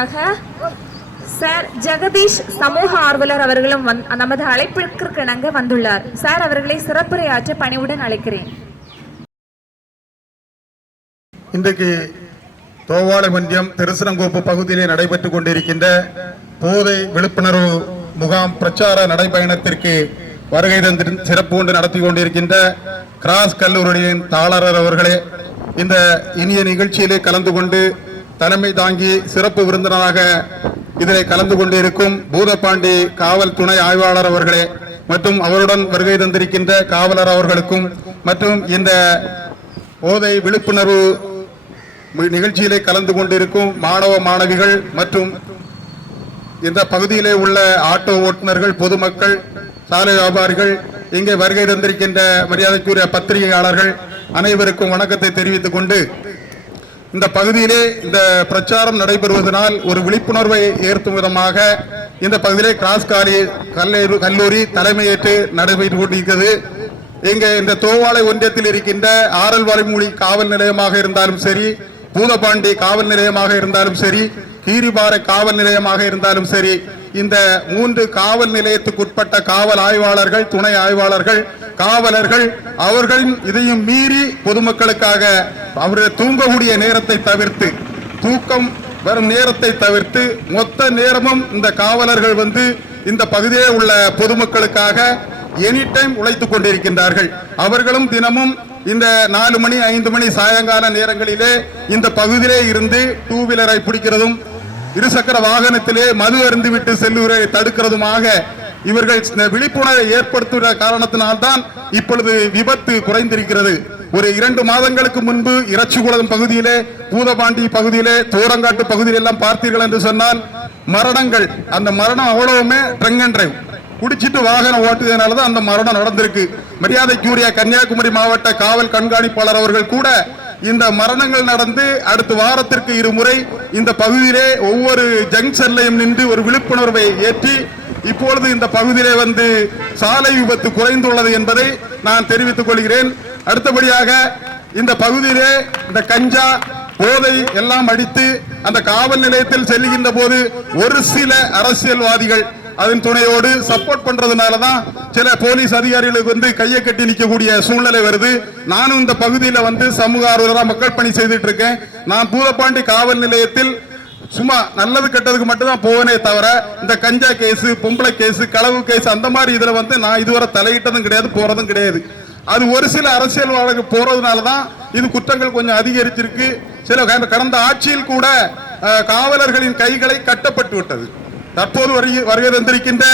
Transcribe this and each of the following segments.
அடுத்ததாக சார் ஜெகதீஷ் சமூக ஆர்வலர் அவர்களும் நமது அழைப்பிற்கு இணங்க வந்துள்ளார். சார் அவர்களை சிறப்புரையாற்ற பணிவுடன் அழைக்கிறேன். இன்றைக்கு தோவாளைமன்றம் திருசனங்கோப்பு பகுதியிலே நடைபெற்றுக் கொண்டிருக்கின்ற போதை விழிப்புணர்வு முகாம் பிரச்சார நடைபயணத்திற்கு வருகை தந்து சிறப்பு கொண்டு நடத்தி கொண்டிருக்கின்ற கிராஸ் கல்லூரியின் தாளர் அவர்களே, இந்த இனிய நிகழ்ச்சியிலே கலந்து கொண்டு தலைமை தாங்கி சிறப்பு விருந்தினராக இதில் கலந்து கொண்டிருக்கும் பூதப்பாண்டி காவல் துணை ஆய்வாளர் அவர்களே மற்றும் அவருடன் வருகை தந்திருக்கின்ற காவலர் அவர்களுக்கும் மற்றும் இந்த போதை விழிப்புணர்வு நிகழ்ச்சியிலே கலந்து கொண்டிருக்கும் மாணவ மாணவிகள் மற்றும் இந்த பகுதியிலே உள்ள ஆட்டோ ஓட்டுநர்கள், பொதுமக்கள், சாலை வியாபாரிகள், இங்கே வருகை தந்திருக்கின்ற மரியாதைக்குரிய பத்திரிகையாளர்கள் அனைவருக்கும் வணக்கத்தை தெரிவித்துக் கொண்டு, இந்த பகுதியிலே இந்த பிரச்சாரம் நடைபெறுவதனால் ஒரு விழிப்புணர்வை ஏற்றும் விதமாக இந்த பகுதியிலே கிராஸ் கல்லூரி தலைமையேற்று நடைபெற்றுக் கொண்டிருக்கிறது. இங்கே இந்த தோவாளை ஒன்றியத்தில் இருக்கின்ற ஆரல் வளைமொழி காவல் நிலையமாக இருந்தாலும் சரி, பூதப்பாண்டி காவல் நிலையமாக இருந்தாலும் சரி, கீரிபாறை காவல் நிலையமாக இருந்தாலும் சரி, இந்த 3 காவல் நிலையத்துக்குட்பட்ட காவல் ஆய்வாளர்கள், துணை ஆய்வாளர்கள், காவலர்கள் அவர்களின் இதையும் மீறி பொதுமக்களுக்காக அவர்கள் தூங்கக்கூடிய நேரத்தை தவிர்த்து, தூக்கம் வரும் நேரத்தை தவிர்த்து மொத்த நேரமும் இந்த காவலர்கள் இந்த பகுதியில் உள்ள பொதுமக்களுக்காக எனி டைம் உழைத்துக் கொண்டிருக்கின்றார்கள். அவர்களும் தினமும் இந்த 4 மணி 5 மணி சாயங்கால நேரங்களிலே இந்த பகுதியிலே இருந்து 2 வீலரை பிடிக்கிறதும், இருசக்கர வாகனத்திலே மது அருந்திவிட்டு செல்லுவதை தடுக்கிறதுமாக இவர்கள் விழிப்புணர்வை ஏற்படுத்துகிற காரணத்தினால்தான் இப்பொழுது விபத்து குறைந்திருக்கிறது. ஒரு 2 மாதங்களுக்கு முன்பு இறச்சிகுளம் பகுதியிலே, பூதப்பாண்டி பகுதியிலே, தோரங்காட்டு பகுதியில் எல்லாம் பார்த்தீர்கள் என்று சொன்னால் மரணங்கள், அந்த மரணம் அவ்வளவுமே ட்ரங்க் அண்ட் டிரைவ், குடிச்சிட்டு வாகனம் ஓட்டுவதனால தான் அந்த மரணம் நடந்திருக்கு. மரியாதைக்குரிய கன்னியாகுமரி மாவட்ட காவல் கண்காணிப்பாளர் அவர்கள் கூட இந்த மரணங்கள் நடந்து அடுத்த வாரத்திற்கு 2 முறை இந்த பகுதியிலே ஒவ்வொரு ஜங்ஷன்லையும் நின்று ஒரு விழிப்புணர்வை ஏற்றி இப்பொழுது இந்த பகுதியிலே சாலை விபத்து குறைந்துள்ளது என்பதை நான் தெரிவித்துக் கொள்கிறேன். அடுத்தபடியாக இந்த பகுதியிலே இந்த கஞ்சா போதை எல்லாம் அடித்து அந்த காவல் நிலையத்தில் செல்லுகின்ற போது ஒரு சில அரசியல்வாதிகள் அதன் துணையோடு சப்போர்ட் பண்றதுனாலதான் சில போலீஸ் அதிகாரிகளுக்கு கையை கட்டி நிற்கக்கூடிய சூழ்நிலை வருது. நானும் இந்த பகுதியில் சமூக ஆர்வலராக மக்கள் பணி செய்துட்டு இருக்கேன். நான் பூதப்பாண்டி காவல் நிலையத்தில் சும்மா நல்லது கெட்டதுக்கு மட்டும் தான் போவனே தவிர இந்த கஞ்சா கேஸ், பொம்பளை கேஸ், களவு கேஸ் அந்த மாதிரி இதுல நான் இதுவரை தலையிட்டதும் கிடையாது, போறதும் கிடையாது. அது ஒரு சில அரசியல்வாதிகள் போறதுனாலதான் இது குற்றங்கள் கொஞ்சம் அதிகரிச்சிருக்கு. சில கடந்த ஆட்சியில் கூட காவலர்களின் கைகளை கட்டப்பட்டு விட்டது. தற்போது வருகை தந்திருக்கின்ற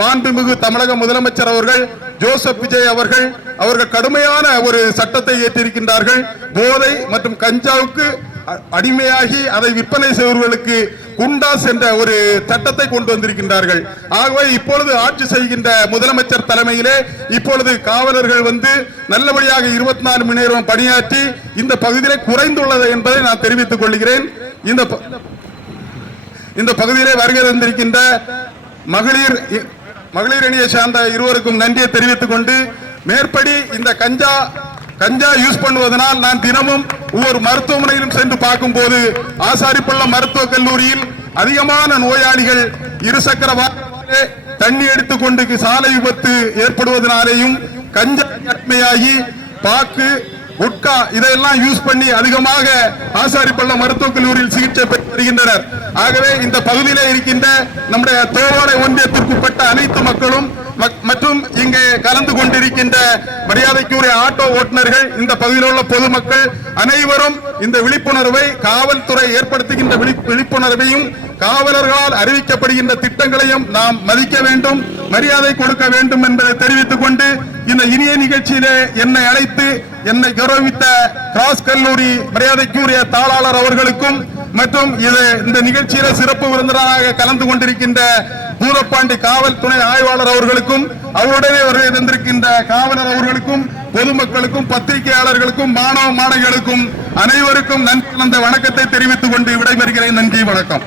மாண்புமிகு தமிழக முதலமைச்சர் அவர்கள் ஜோசப் விஜய் அவர்கள் கடுமையான ஒரு சட்டத்தை ஏற்றிருக்கின்றார்கள். போதை மற்றும் கஞ்சாவுக்கு அடிமையாகி அதை விற்பனை செய்வர்களுக்கு குண்டாஸ் என்ற ஒரு சட்டத்தை கொண்டு வந்திருக்கின்றார்கள். ஆகவே இப்பொழுது ஆட்சி செய்கின்ற முதலமைச்சர் தலைமையிலே இப்பொழுது காவலர்கள் நல்லபடியாக 24 மணி நேரம் பணியாற்றி இந்த பகுதியிலே குறைந்துள்ளது என்பதை நான் தெரிவித்துக் கொள்கிறேன். இந்த பகுதியிலே வருகை தந்திருக்கின்ற மகளிர் அணியை சார்ந்த இருவருக்கும் நன்றியை தெரிவித்துக் கொண்டு, மேற்படி இந்த கஞ்சா யூஸ் பண்ணுவதனால் நான் தினமும் ஒவ்வொரு மருத்துவமனையிலும் சென்று பார்க்கும் போது ஆசாரிப்பள்ளம் மருத்துவக் கல்லூரியில் அதிகமான நோயாளிகள் இருசக்கர வாகனத்திலே தண்ணி எடுத்துக்கொண்டு சாலை விபத்து ஏற்படுவதனாலேயும் கஞ்சா அடிமையாகி பாக்கு, குட்கா இதெல்லாம் யூஸ் பண்ணி அதிகமாக ஆசாரிப்பள்ளம் மருத்துவக் கல்லூரியில் சிகிச்சை பெற்று வருகின்றனர். ஆகவே இந்த பகுதியிலே இருக்கின்ற நம்முடைய தோவாளை ஒன்றியத்திற்குட்பட்ட அனைத்து மக்களும் மற்றும் இங்கே கலந்து கொண்டிருக்கின்ற மரியாதைக்குரிய ஆட்டோ ஓட்டுநர்கள், இந்த பகுதியில் உள்ள பொதுமக்கள் அனைவரும் இந்த விழிப்புணர்வை, காவல்துறை ஏற்படுத்துகின்ற விழிப்புணர்வையும் காவலர்களால் அறிவிக்கப்படுகின்ற திட்டங்களையும் நாம் மதிக்க வேண்டும், மரியாதை கொடுக்க வேண்டும் என்பதை தெரிவித்துக் கொண்டு, இந்த இனிய நிகழ்ச்சியிலே என்னை அழைத்து என்னை கௌரவித்த கிராஸ் கல்லூரி மரியாதைக்குரிய தாளாளர் அவர்களுக்கும் மற்றும் இந்த நிகழ்ச்சியில சிறப்பு விருந்தினராக கலந்து கொண்டிருக்கின்ற பூதப்பாண்டி காவல் துணை ஆய்வாளர் அவர்களுக்கும், அவருடனே வருகை தந்திருக்கின்ற காவலர் அவர்களுக்கும், பொதுமக்களுக்கும், பத்திரிகையாளர்களுக்கும், மாணவ மாணவிகளுக்கும் அனைவருக்கும் நன்றி வணக்கத்தை தெரிவித்துக் கொண்டு விடைபெறுகிறேன். நன்றி, வணக்கம்.